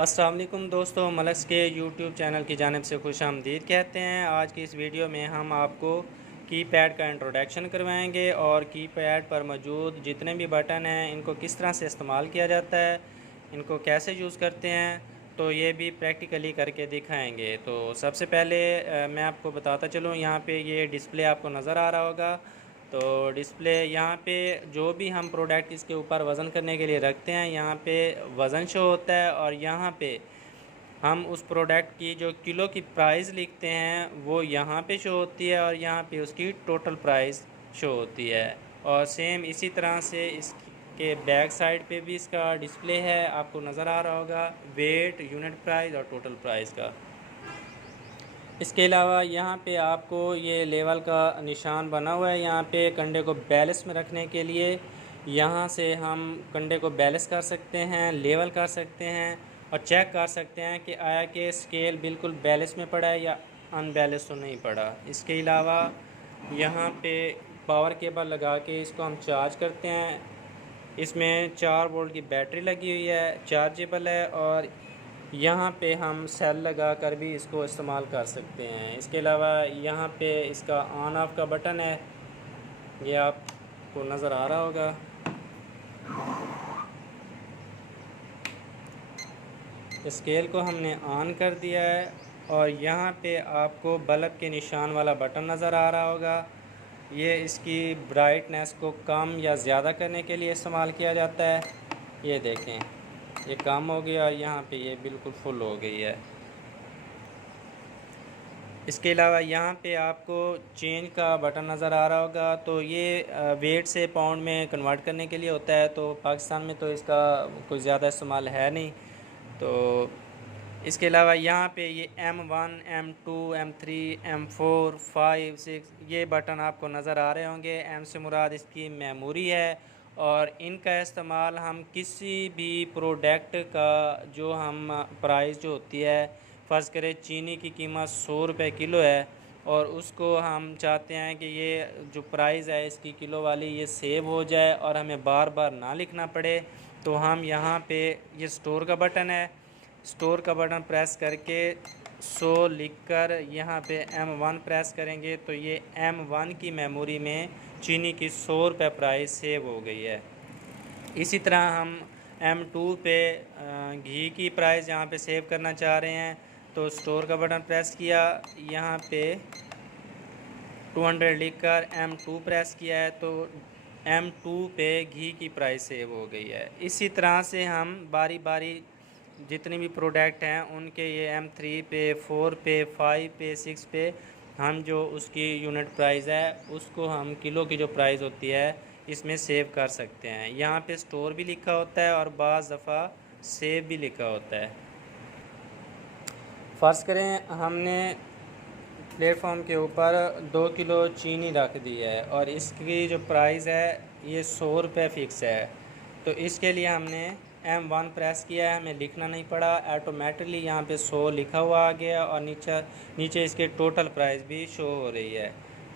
अस्सलाम वालेकुम दोस्तों, मलक्स के यूट्यूब चैनल की जानिब से खुश आमदीद कहते हैं। आज की इस वीडियो में हम आपको कीपैड का इंट्रोडक्शन करवाएंगे और कीपैड पर मौजूद जितने भी बटन हैं इनको किस तरह से इस्तेमाल किया जाता है, इनको कैसे यूज़ करते हैं, तो ये भी प्रैक्टिकली करके दिखाएंगे। तो सबसे पहले मैं आपको बताता चलूँ, यहाँ पे ये डिस्प्ले आपको नज़र आ रहा होगा। तो डिस्प्ले यहाँ पे जो भी हम प्रोडक्ट इसके ऊपर वज़न करने के लिए रखते हैं, यहाँ पे वज़न शो होता है और यहाँ पे हम उस प्रोडक्ट की जो किलो की प्राइस लिखते हैं वो यहाँ पे शो होती है और यहाँ पे उसकी टोटल प्राइस शो होती है। और सेम इसी तरह से इसके बैक साइड पे भी इसका डिस्प्ले है, आपको नज़र आ रहा होगा, वेट, यूनिट प्राइस और टोटल प्राइस का। इसके अलावा यहाँ पे आपको ये लेवल का निशान बना हुआ है, यहाँ पे कंडे को बैलेंस में रखने के लिए यहाँ से हम कंडे को बैलेंस कर सकते हैं, लेवल कर सकते हैं और चेक कर सकते हैं कि आया कि स्केल बिल्कुल बैलेंस में पड़ा है या अनबैलेंस तो नहीं पड़ा। इसके अलावा यहाँ पे पावर केबल लगा के इसको हम चार्ज करते हैं। इसमें 4 वोल्ट की बैटरी लगी हुई है, चार्जेबल है और यहाँ पे हम सेल लगा कर भी इसको इस्तेमाल कर सकते हैं। इसके अलावा यहाँ पे इसका ऑन ऑफ का बटन है, ये आपको नज़र आ रहा होगा। स्केल को हमने ऑन कर दिया है और यहाँ पे आपको बल्ब के निशान वाला बटन नज़र आ रहा होगा। ये इसकी ब्राइटनेस को कम या ज़्यादा करने के लिए इस्तेमाल किया जाता है। ये देखें, ये कम हो गया और यहाँ पे ये बिल्कुल फुल हो गई है। इसके अलावा यहाँ पे आपको चेंज का बटन नज़र आ रहा होगा। तो ये वेट से पाउंड में कन्वर्ट करने के लिए होता है, तो पाकिस्तान में तो इसका कोई ज़्यादा इस्तेमाल है नहीं। तो इसके अलावा यहाँ पे ये M1, M2, M3, M4, 5, 6 ये बटन आपको नज़र आ रहे होंगे। M से मुराद इसकी मेमोरी है और इनका इस्तेमाल हम किसी भी प्रोडक्ट का जो हम प्राइस जो होती है, फ़र्ज़ करें चीनी की कीमत 100 रुपये किलो है और उसको हम चाहते हैं कि ये जो प्राइस है इसकी किलो वाली ये सेव हो जाए और हमें बार बार ना लिखना पड़े, तो हम यहाँ पे ये स्टोर का बटन है, स्टोर का बटन प्रेस करके 100 लिखकर यहाँ पे M1 प्रेस करेंगे तो ये M1 की मेमोरी में चीनी की 100 रुपये प्राइस सेव हो गई है। इसी तरह हम M2 पे घी की प्राइस यहाँ पे सेव करना चाह रहे हैं, तो स्टोर का बटन प्रेस किया, यहाँ पे 200 लिखकर M2 प्रेस किया है तो M2 पे घी की प्राइस सेव हो गई है। इसी तरह से हम बारी बारी जितने भी प्रोडक्ट हैं उनके ये M3 पे, 4 पे, 5 पे, 6 पे हम जो उसकी यूनिट प्राइस है उसको हम किलो की जो प्राइस होती है इसमें सेव कर सकते हैं। यहाँ पे स्टोर भी लिखा होता है और बाज़ दफ़ा सेव भी लिखा होता है। फ़र्ज़ करें हमने प्लेटफॉर्म के ऊपर 2 किलो चीनी रख दी है और इसकी जो प्राइस है ये 100 रुपये फ़िक्स है, तो इसके लिए हमने M1 प्रेस किया है, हमें लिखना नहीं पड़ा, ऑटोमेटिकली यहाँ पे 100 लिखा हुआ आ गया और नीचे इसके टोटल प्राइस भी शो हो रही है।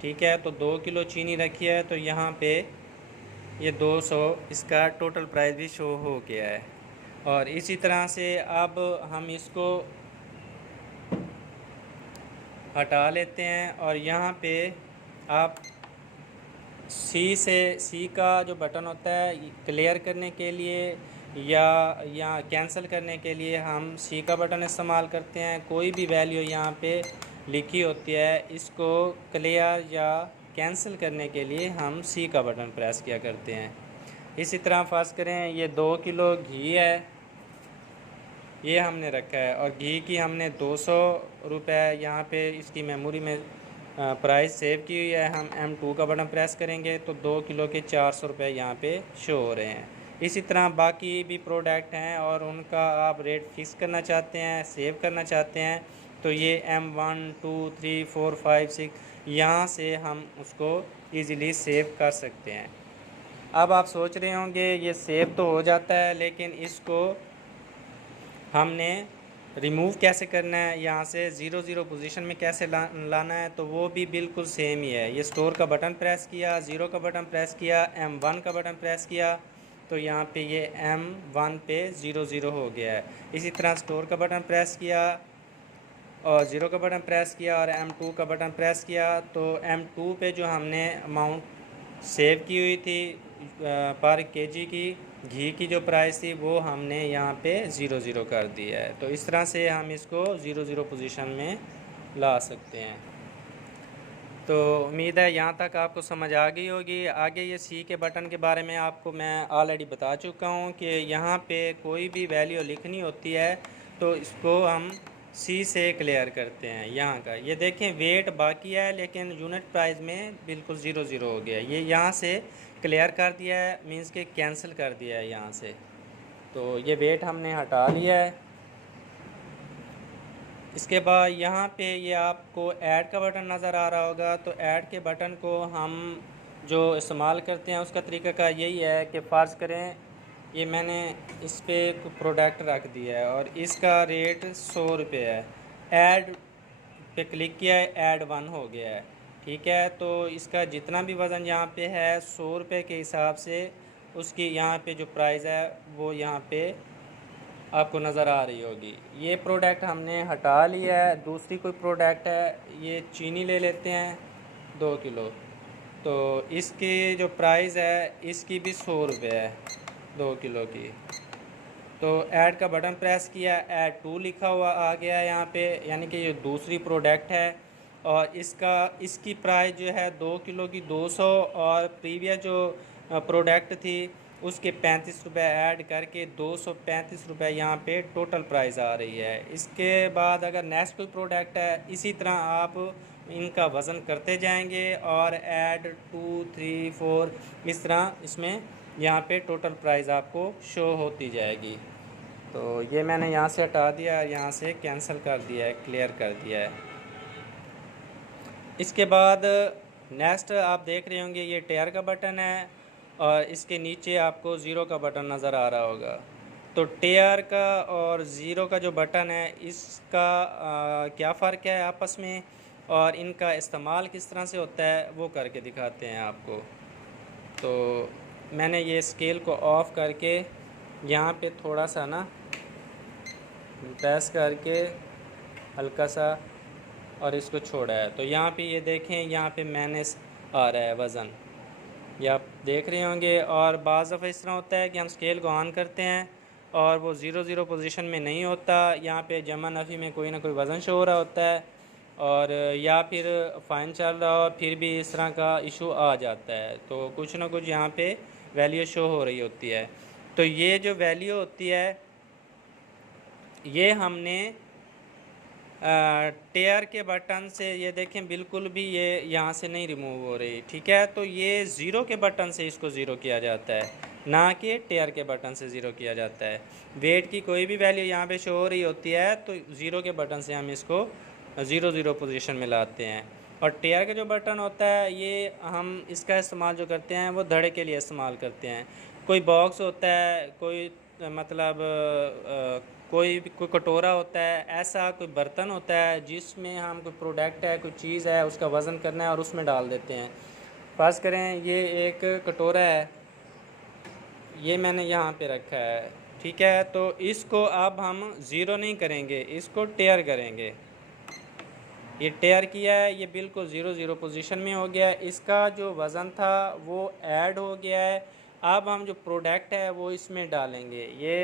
ठीक है, तो 2 किलो चीनी रखी है तो यहाँ पे ये 200 इसका टोटल प्राइस भी शो हो गया है। और इसी तरह से अब हम इसको हटा लेते हैं और यहाँ पे आप सी का जो बटन होता है क्लियर करने के लिए या कैंसिल करने के लिए हम सी का बटन इस्तेमाल करते हैं। कोई भी वैल्यू यहाँ पे लिखी होती है इसको क्लियर या कैंसिल करने के लिए हम सी का बटन प्रेस किया करते हैं। इसी तरह फ़र्ज़ करें ये 2 किलो घी है, ये हमने रखा है और घी की हमने 200 रुपये यहाँ पे इसकी मेमोरी में प्राइस सेव की हुई है। हम M2 का बटन प्रेस करेंगे तो 2 किलो के 400 रुपये यहाँ पे शो हो रहे हैं। इसी तरह बाकी भी प्रोडक्ट हैं और उनका आप रेट फिक्स करना चाहते हैं, सेव करना चाहते हैं, तो ये M1, 2, 3, 4, 5, 6 यहाँ से हम उसको ईज़िली सेव कर सकते हैं। अब आप सोच रहे होंगे ये सेव तो हो जाता है लेकिन इसको हमने रिमूव कैसे करना है, यहाँ से 0 पोजीशन में कैसे लाना है, तो वो भी बिल्कुल सेम ही है। ये स्टोर का बटन प्रेस किया, 0 का बटन प्रेस किया, M1 का बटन प्रेस किया तो यहाँ पे ये M1 पे 00 हो गया है। इसी तरह स्टोर का बटन प्रेस किया और 0 का बटन प्रेस किया और M2 का बटन प्रेस किया तो M2 पे जो हमने अमाउंट सेव की हुई थी पर केजी की घी की जो प्राइस थी वो हमने यहाँ पे 00 कर दिया है। तो इस तरह से हम इसको 00 पोजीशन में ला सकते हैं। तो उम्मीद है यहाँ तक आपको समझ आ गई होगी। आगे ये सी के बटन के बारे में आपको मैं ऑलरेडी बता चुका हूँ कि यहाँ पे कोई भी वैल्यू लिखनी होती है तो इसको हम सी से क्लियर करते हैं। यहाँ का ये देखें वेट बाकी है लेकिन यूनिट प्राइस में बिल्कुल 00 हो गया। ये यहाँ से क्लियर कर दिया है, मींस के कैंसिल कर दिया है यहाँ से। तो ये वेट हमने हटा लिया है। इसके बाद यहाँ पे ये आपको ऐड का बटन नज़र आ रहा होगा। तो ऐड के बटन को हम जो इस्तेमाल करते हैं उसका तरीका का यही है कि फ़र्ज़ करें ये मैंने इस पे एक प्रोडक्ट रख दिया है और इसका रेट 100 रुपये है। ऐड पे क्लिक किया है, ऐड 1 हो गया है। ठीक है, तो इसका जितना भी वज़न यहाँ पे है 100 रुपये के हिसाब से उसकी यहाँ पे जो प्राइस है वो यहाँ पे आपको नज़र आ रही होगी। ये प्रोडक्ट हमने हटा लिया है। दूसरी कोई प्रोडक्ट है, ये चीनी ले लेते हैं 2 किलो। तो इसकी जो प्राइस है इसकी भी 100 रुपये है 2 किलो की। तो ऐड का बटन प्रेस किया, ऐड 2 लिखा हुआ आ गया है यहाँ पे, यानी कि ये दूसरी प्रोडक्ट है और इसकी प्राइस जो है 2 किलो की 200 और प्रीवियस जो प्रोडक्ट थी उसके 35 रुपये ऐड करके 235 रुपये यहाँ पे टोटल प्राइस आ रही है। इसके बाद अगर नेक्स्ट कोई प्रोडक्ट है इसी तरह आप इनका वज़न करते जाएंगे और ऐड 2, 3, 4 इस तरह इसमें यहाँ पे टोटल प्राइस आपको शो होती जाएगी। तो ये मैंने यहाँ से हटा दिया और यहाँ से कैंसिल कर दिया है, क्लियर कर दिया है। इसके बाद नेक्स्ट आप देख रहे होंगे ये टेयर का बटन है और इसके नीचे आपको ज़ीरो का बटन नज़र आ रहा होगा। तो टेयर का और ज़ीरो का जो बटन है इसका क्या फ़र्क है आपस में और इनका इस्तेमाल किस तरह से होता है वो करके दिखाते हैं आपको। तो मैंने ये स्केल को ऑफ़ करके यहाँ पे थोड़ा सा ना प्रेस करके हल्का सा और इसको छोड़ा है। तो यहाँ पे ये देखें यहाँ पे माइनस आ रहा है वज़न, ये आप देख रहे होंगे। और बाज़ दफ़ा इस तरह होता है कि हम स्केल को ऑन करते हैं और वो 00 पोजीशन में नहीं होता, यहाँ पे जमा नफ़ी में कोई ना कोई वज़न शो हो रहा होता है और या फिर फ़ाइन चल रहा हो फिर भी इस तरह का इशू आ जाता है। तो कुछ ना कुछ यहाँ पे वैल्यू शो हो रही होती है। तो ये जो वैल्यू होती है ये हमने टेयर के बटन से ये देखें बिल्कुल भी ये यहाँ से नहीं रिमूव हो रही। ठीक है, तो ये ज़ीरो के बटन से इसको ज़ीरो किया जाता है, ना कि टेयर के बटन से ज़ीरो किया जाता है। वेट की कोई भी वैल्यू यहाँ पे शो हो रही होती है तो ज़ीरो के बटन से हम इसको 00 पोजीशन में लाते हैं। और टेयर का जो बटन होता है ये हम इसका इस्तेमाल जो करते हैं वो धड़े के लिए इस्तेमाल करते हैं। कोई बॉक्स होता है, कोई मतलब कोई कटोरा होता है, ऐसा कोई बर्तन होता है जिसमें हम कोई प्रोडक्ट है, कोई चीज़ है, उसका वज़न करना है और उसमें डाल देते हैं। फ़र्ज़ करें ये एक कटोरा है, ये मैंने यहाँ पे रखा है। ठीक है, तो इसको अब हम ज़ीरो नहीं करेंगे, इसको टेयर करेंगे। ये टेयर किया है, ये बिल्कुल 00 पोजीशन में हो गया है। इसका जो वज़न था वो ऐड हो गया है। अब हम जो प्रोडक्ट है वो इसमें डालेंगे। ये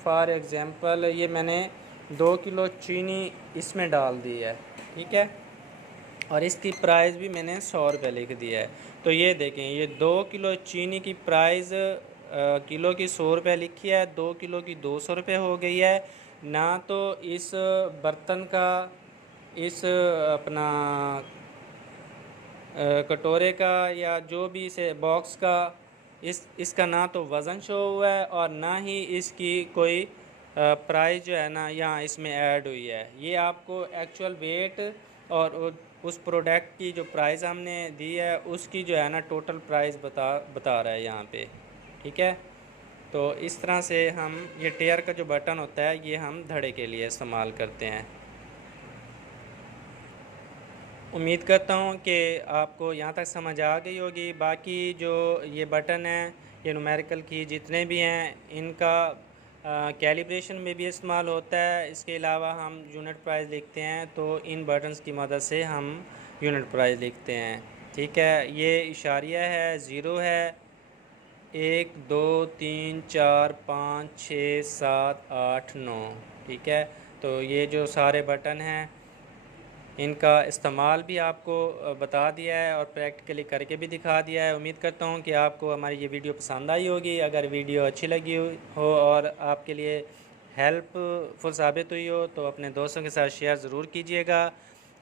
फॉर एग्ज़ाम्पल ये मैंने 2 किलो चीनी इसमें डाल दी है। ठीक है, और इसकी प्राइस भी मैंने 100 रुपये लिख दिया है। तो ये देखें ये 2 किलो चीनी की प्राइस किलो की 100 रुपये लिखी है, 2 किलो की 200 रुपये हो गई है। ना तो इस बर्तन का, इस अपना कटोरे का या जो भी इसे बॉक्स का इसका ना तो वज़न शो हुआ है और ना ही इसकी कोई प्राइस जो है ना यहाँ इसमें ऐड हुई है। ये आपको एक्चुअल वेट और उस प्रोडक्ट की जो प्राइस हमने दी है उसकी जो है ना टोटल प्राइस बता रहा है यहाँ पे। ठीक है, तो इस तरह से हम ये टेयर का जो बटन होता है ये हम धड़े के लिए इस्तेमाल करते हैं। उम्मीद करता हूँ कि आपको यहाँ तक समझ आ गई होगी। बाकी जो ये बटन है ये न्यूमेरिकल की जितने भी हैं इनका कैलिब्रेशन में भी इस्तेमाल होता है। इसके अलावा हम यूनिट प्राइस लिखते हैं तो इन बटन्स की मदद से हम यूनिट प्राइस लिखते हैं। ठीक है, ये इशारिया है, ज़ीरो है, 1 2 3 4 5 6 7 8 9। ठीक है, तो ये जो सारे बटन हैं इनका इस्तेमाल भी आपको बता दिया है और प्रैक्टिकली करके भी दिखा दिया है। उम्मीद करता हूँ कि आपको हमारी ये वीडियो पसंद आई होगी। अगर वीडियो अच्छी लगी हो और आपके लिए हेल्पफुल साबित हुई हो तो अपने दोस्तों के साथ शेयर ज़रूर कीजिएगा।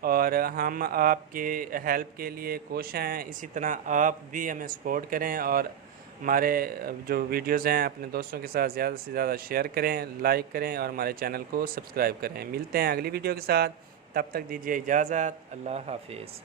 और हम आपके हेल्प के लिए कोशिश हैं, इसी तरह आप भी हमें सपोर्ट करें और हमारे जो वीडियोस हैं अपने दोस्तों के साथ ज़्यादा से ज़्यादा शेयर करें, लाइक करें और हमारे चैनल को सब्सक्राइब करें। मिलते हैं अगली वीडियो के साथ, तब तक दीजिए इजाज़त। अल्लाह हाफिज़।